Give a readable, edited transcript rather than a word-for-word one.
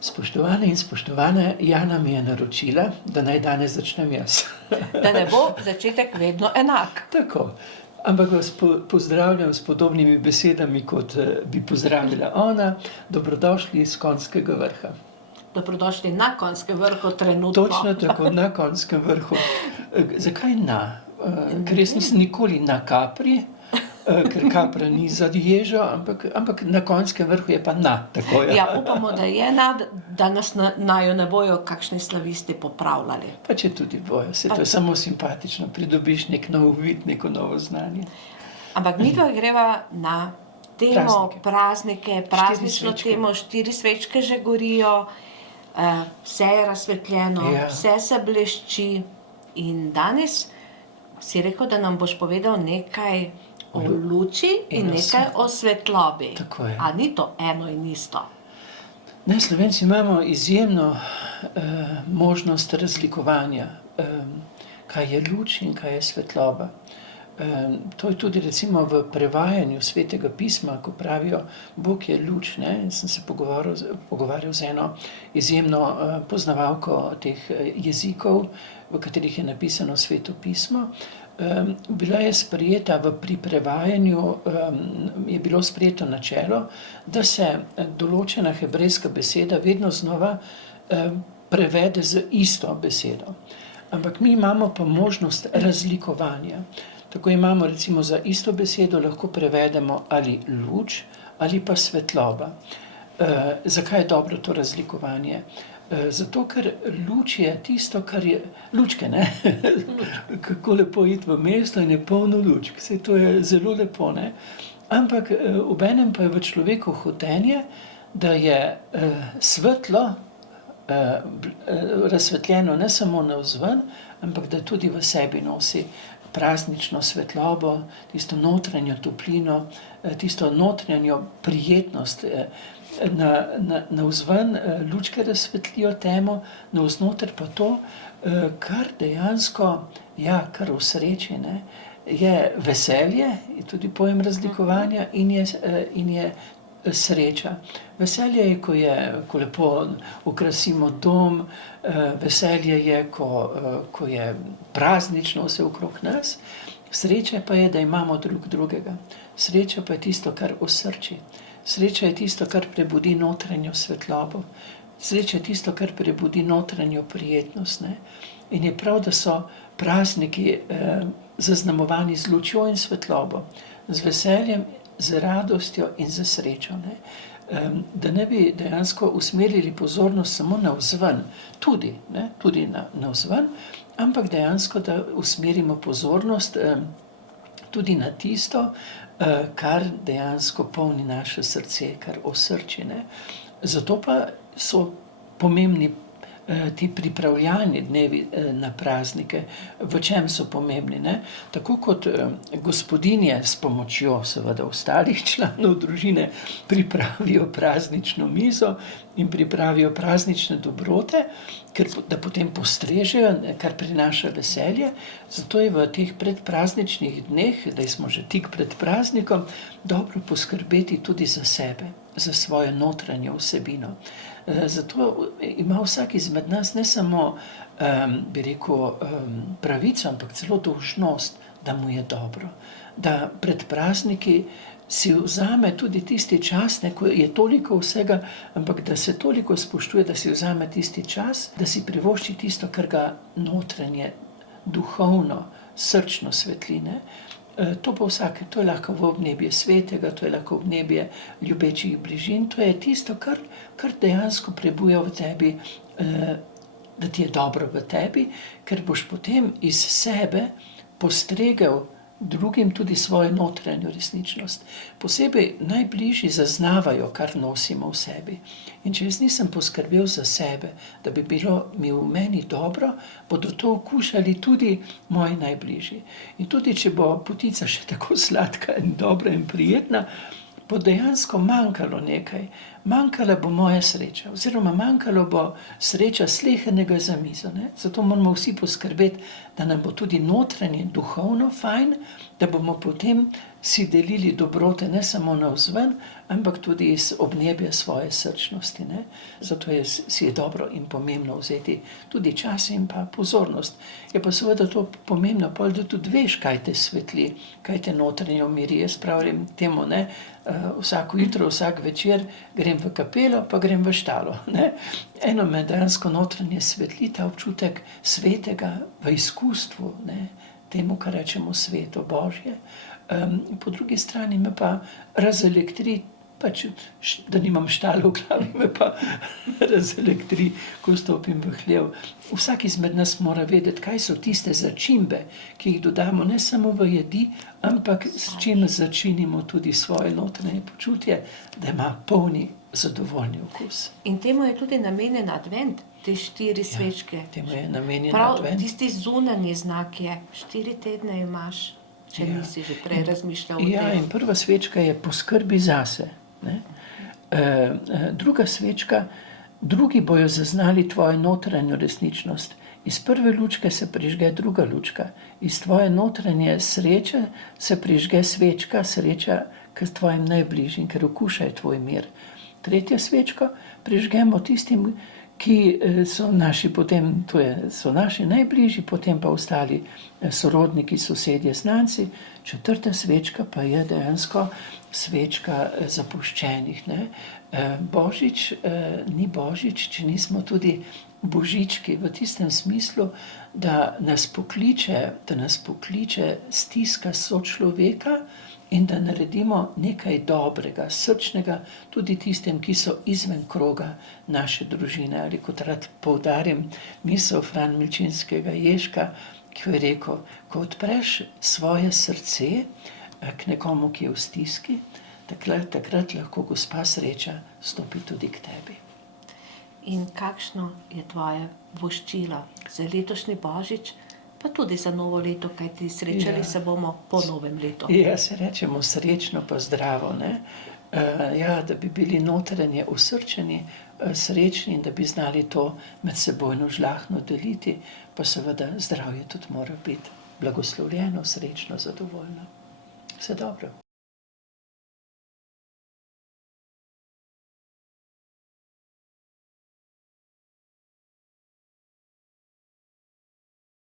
Spoštovane in spoštovane, Jana mi je naročila, da naj danes začnem jaz. Da ne bo začetek vedno enak. Tako, ampak vas pozdravljam s podobnimi besedami, kot bi pozdravila ona. Dobrodošli iz Konjskega vrha. Dobrodošli na Konjskem vrhu trenutno. Točno tako, na Konjskem vrhu. Zakaj na? Ker jaz nisem nikoli na Kapri, ker Kapra ni za ježo, ampak na Konjskem vrhu je pa na. Tako je. Ja, upamo, da je na, da nas najo ne bojo kakšni slavisti popravljali. Pa če tudi bojo, se to je samo simpatično, pridobiš nek nov vid, neko novo znanje. Ampak mi pa greva na temo Praznike. praznično Štiri svečke. temo, 4 svečke že gorijo, vse je razsvetljeno, Ja. vse se blešči in danes si rekel, da nam boš povedal nekaj o luči in in o nekaj o svetlobi. Tako je. A ni to eno in isto? Ne, Slovenci imamo izjemno možnost razlikovanja, kaj je luč in kaj je svetloba. To je tudi recimo v prevajanju Svetega pisma, ko pravijo, Bog je luč, ne? In sem se pogovarjal z eno izjemno poznavalko teh jezikov, v katerih je napisano Sveto pismo. Bila je sprejeta pri prevajanju, je bilo sprejeto načelo, da se določena hebrejska beseda vedno znova prevede z isto besedo. Ampak mi imamo pa možnost razlikovanja. Tako imamo recimo za isto besedo lahko prevedemo ali luč ali pa svetloba. Zakaj je dobro to razlikovanje? Zato, ker luč je tisto, kar je... Lučke, ne? Kako lepo iti v mesto in je polno lučk. Saj to je zelo lepo, ne? Ampak obenem pa je v človeku hotenje, da je svetlo razsvetljeno ne samo navzven, ampak da tudi v sebi nosi praznično svetlobo, tisto notranjo toplino, tisto notranjo prijetnost. Navzven lučke razsvetlijo temo, navznoter pa to, kar dejansko, ja, kar v sreči, ne, je veselje, je tudi pojem razlikovanja in je sreča. Veselje je, ko lepo okrasimo dom, veselje je, ko je praznično vse okrog nas, sreča pa je, da imamo drug drugega. Sreča pa je tisto, kar osrči. Sreča je tisto, kar prebudi notranjo svetlobo. Sreča je tisto, kar prebudi notranjo prijetnost, ne? In je prav, da so prazniki zaznamovani z lučjo in svetlobo, z veseljem, z radostjo in z srečo, ne? Da ne bi dejansko usmerili pozornost samo navzven, tudi navzven, ampak dejansko, da usmerimo pozornost tudi na tisto, kar dejansko polni naše srce, kar osrči, ne? Zato pa so pomembni ti pripravljalni dnevi na praznike. V čem so pomembni, ne? Tako kot gospodinje s pomočjo seveda ostalih članov družine pripravijo praznično mizo in pripravijo praznične dobrote, da potem postrežejo, kar prinaša veselje. Zato je v teh predprazničnih dneh, da smo že tik pred praznikom, dobro poskrbeti tudi za sebe, za svojo notranjo vsebino. Zato ima vsak izmed nas ne samo, bi rekel, pravico, ampak celo dolžnost, da mu je dobro. Da pred prazniki si vzame tudi tisti čas, ko je toliko vsega, ampak da se toliko spoštuje, da si vzame tisti čas, da si privošči tisto, kar ga notranje, duhovno, srčno svetline. To pa vsak, to je lahko v obnebje svetega, to je lahko obnebje ljubečih bližin, to je tisto, kar dejansko prebuja v tebi, da ti je dobro v tebi, ker boš potem iz sebe postregel drugim tudi svojo notranjo resničnost. Posebej najbližji zaznavajo, kar nosimo v sebi. In če jaz nisem poskrbel za sebe, da bi bilo mi v meni dobro, bodo to okušali tudi moji najbližji. In tudi, če bo potica še tako sladka in dobra in prijetna, bo dejansko manjkalo nekaj. manjkala bo moja sreča, oziroma manjkalo bo sreča slehernega za mizo. Ne? Zato moramo vsi poskrbeti, da nam bo tudi notranje duhovno fajn, da bomo potem si delili dobrote ne samo navzven, ampak tudi iz obnebja svoje srčnosti. Ne? Zato si je dobro in pomembno vzeti tudi čas in pa pozornost. Je pa seveda to pomembno, da tudi veš, kaj te svetli, kaj te notranje umiri. Jaz pravim temu, ne? Vsako jutro, vsak večer grem v kapelo, pa grem v štalo. Ne? Eno me dejansko notranje svetli, ta občutek svetega v izkustvu, ne? Temu, kar rečemo sveto Božje. Po drugi strani me pa razelektri, pač, da nimam štale v glavi, me pa razelektri, ko stopim v hlev. Vsak izmed nas mora vedeti, kaj so tiste začimbe, ki jih dodamo ne samo v jedi, ampak s čim začinimo tudi svoje notranje počutje, da ima polni zadovoljni okus. In temu je tudi namenjen advent, te 4 svečke. Temu je namenjen Prav advent. tisti zunanji znak je, 4 tedne imaš, če nisi že prej razmišljal o tem. Ja, in prva svečka je poskrbi zase. Ne? Druga svečka, drugi bojo zaznali tvojo notranjo resničnost. Iz prve lučke se prižge druga lučka. Iz tvoje notranje sreče se prižge svečka, sreča k tvojim najbližjim, ker okušajo tvoj mir. Tretjo svečko prižgemo tistim, ki so naši potem, so naši najbližji, potem pa ostali sorodniki, sosedje, znanci. Četrta svečka pa je dejansko svečka zapuščenih. Ne? Božič ni Božič, če nismo tudi božički, v tistem smislu, da nas pokliče stiska sočloveka in da naredimo nekaj dobrega, srčnega, tudi tistem, ki so izven kroga naše družine. Ali kot rad poudarim misel Fran Milčinskega Ježka, ki je rekel, ko odpreš svoje srce k nekomu, ki je v stiski, takrat lahko gospa sreča stopi tudi k tebi. In kakšno je tvoje voščilo za letošnji Božič, pa tudi za novo leto, kajti srečali se bomo po novem letu. Ja, se rečemo srečno pa zdravo, ne? Da bi bili notranje usrčeni, srečni in da bi znali to medsebojno žlahtno deliti, pa seveda zdravje tudi mora biti blagoslovljeno, srečno, zadovoljno. Vse dobro.